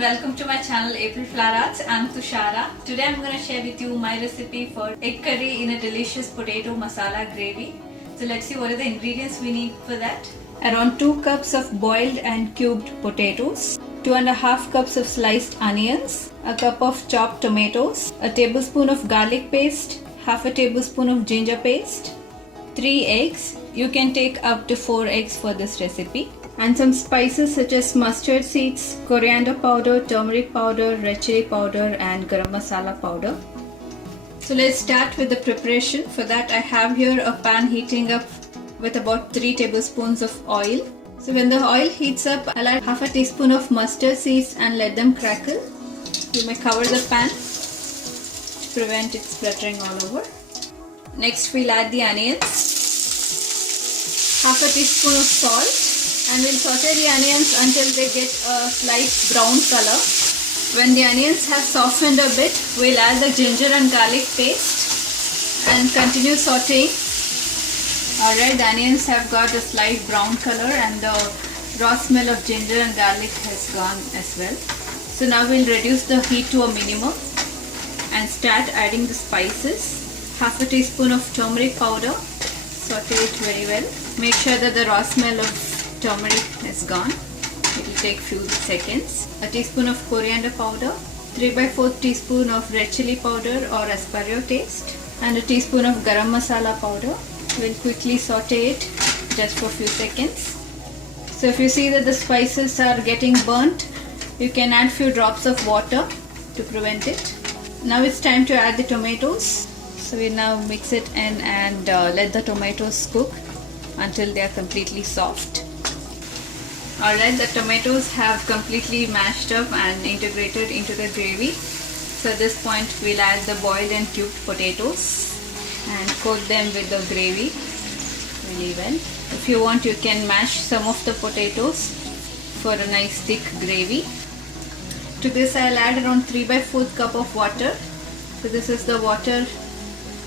and welcome to my channel April Flower Arts. I'm Tushara. Today I'm going to share with you my recipe for egg curry in a delicious potato masala gravy. So let's see what are the ingredients we need for that. Around 2 cups of boiled and cubed potatoes, 2.5 cups of sliced onions, a cup of chopped tomatoes, a tablespoon of garlic paste, half a tablespoon of ginger paste, 3 eggs. You can take up to 4 eggs for this recipe. And some spices such as mustard seeds, coriander powder, turmeric powder, red chili powder and garam masala powder. So let's start with the preparation. For that I have here a pan heating up with about 3 tablespoons of oil. So when the oil heats up, I'll add half a teaspoon of mustard seeds and let them crackle. You may cover the pan to prevent it spluttering all over. Next we'll add the onions, half a teaspoon of salt, and we'll saute the onions until they get a slight brown color. When the onions have softened a bit, we'll add the ginger and garlic paste and continue sauteing. Alright, the onions have got a slight brown color and the raw smell of ginger and garlic has gone as well. So now we'll reduce the heat to a minimum and start adding the spices. Half a teaspoon of turmeric powder, saute it very well. Make sure that the raw smell of turmeric is gone. It will take few seconds. A teaspoon of coriander powder, 3/4 teaspoon of red chili powder or asparagio taste, and a teaspoon of garam masala powder. We'll quickly saute it just for a few seconds. So if you see that the spices are getting burnt, you can add few drops of water to prevent it. Now it's time to add the tomatoes. So we now mix it in and let the tomatoes cook until they are completely soft. Alright, the tomatoes have completely mashed up and integrated into the gravy. So at this point we'll add the boiled and cubed potatoes and coat them with the gravy really well. If you want, you can mash some of the potatoes for a nice thick gravy. To this I'll add around 3/4 cup of water. So this is the water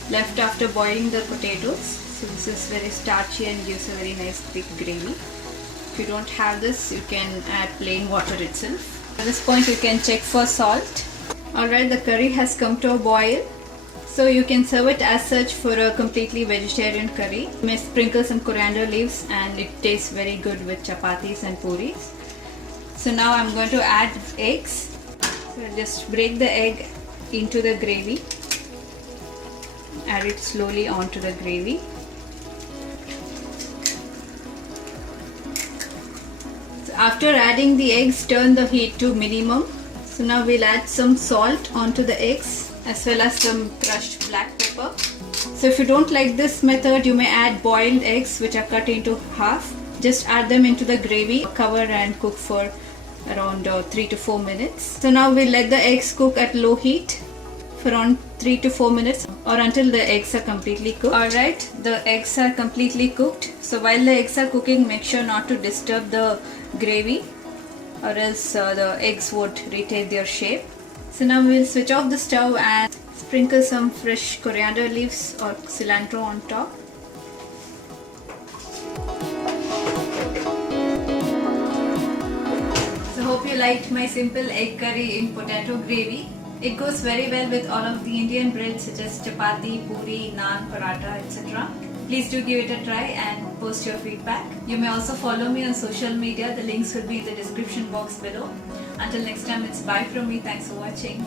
left after boiling the potatoes. So this is very starchy and gives a very nice thick gravy. If you don't have this, you can add plain water itself. At this point you can check for salt. Alright, the curry has come to a boil. So you can serve it as such for a completely vegetarian curry. You may sprinkle some coriander leaves and it tastes very good with chapatis and puris. So now I'm going to add eggs. So just break the egg into the gravy. Add it slowly onto the gravy. After adding the eggs, turn the heat to minimum. So now we'll add some salt onto the eggs as well as some crushed black pepper. So if you don't like this method, you may add boiled eggs which are cut into half. Just add them into the gravy, cover and cook for around 3 to 4 minutes. So now we'll let the eggs cook at low heat for around 3 to 4 minutes or until the eggs are completely cooked. Alright, the eggs are completely cooked. So while the eggs are cooking, make sure not to disturb the gravy or else the eggs would retain their shape. So now we'll switch off the stove and sprinkle some fresh coriander leaves or cilantro on top. So hope you liked my simple egg curry in potato gravy. It goes very well with all of the Indian breads such as chapati, puri, naan, paratha, etc. Please do give it a try and post your feedback. You may also follow me on social media. The links will be in the description box below. Until next time, it's bye from me. Thanks for watching.